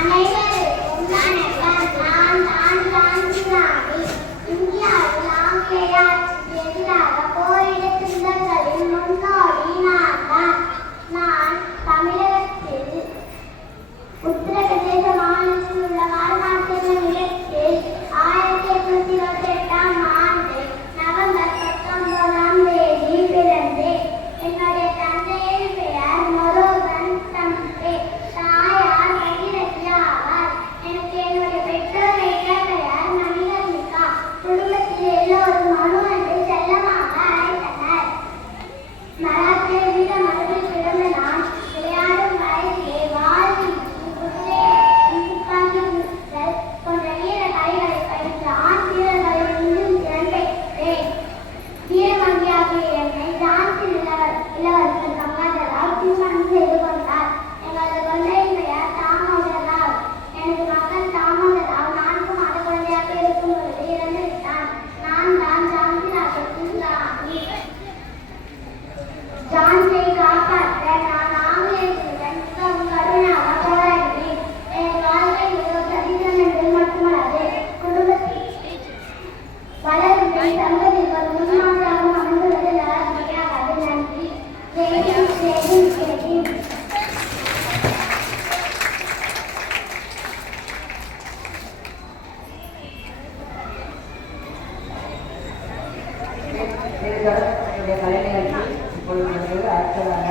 அனைவருக்கும் வணக்கம். நான் ஜான்சிராணி. இந்தியாவில் ஆங்கிலேய ஆட்சிக்கு எதிராக போரிட சிந்தர்களின் முன்னோடி நான் தமிழகத்தில் உத்தரப்பிரதேச மாநிலத்தில் உள்ள வாரணாசி என்ற இடத்தில் 1828ஆம் ஆண்டு நவம்பர் 19ஆம் தேதி பிறந்தேன். என்னுடைய தந்தையின் பெயர் மொரோகன் தம்பே, தாயார் பகிரதி ஆவார். எனக்கு என்னுடைய பெற்றோர் வைத்த பெயர் மணிகர்ணிகா. குடும்பத்தில் எல்லோரும் மனு என்று செல்லமாக அழைத்தனர். மராத்திய வீர மரபில் பிறந்த நான் விளையாடும் வயதிலே வாள் வீச்சு, குதிரை துப்பாக்கி வீசுதல் போன்ற வீர கலைகளை பயின்ற ஆண் வீரர்களை இன்னும் திறன் பெற்றேன். வீரமங்கியாகிய என்னை ஜான்சி இளவரசர் கங்காதரராவ் திருமணம் செய்து கொண்டார். எங்களது குழந்தையின் பெயர் தாமோதரராவ். எனது மகன் தாமோதரராவ் 4 மாத குழந்தையாக இருக்கும் பொழுது இறந்து விட்டான். நான் தான் ஜான்சி ராஜ்யத்தின் ராணி. ஜான்சியை காப்பாற்ற நான் ஆங்கிலேயர்களுடன் மிகவும் கடுமையாக போராடினேன். எனது வாழ்க்கை ஒரு சரித்திரம் என்பது மட்டுமல்லாது, குடும்பத்தில் வளரும் பெண் தம்பதிகள் முன்மாதிரியாக அமைந்துள்ளது நலமையாகாது. நன்றி. கலை நிகழ்ச்சி இப்பொழுது அடுத்ததாக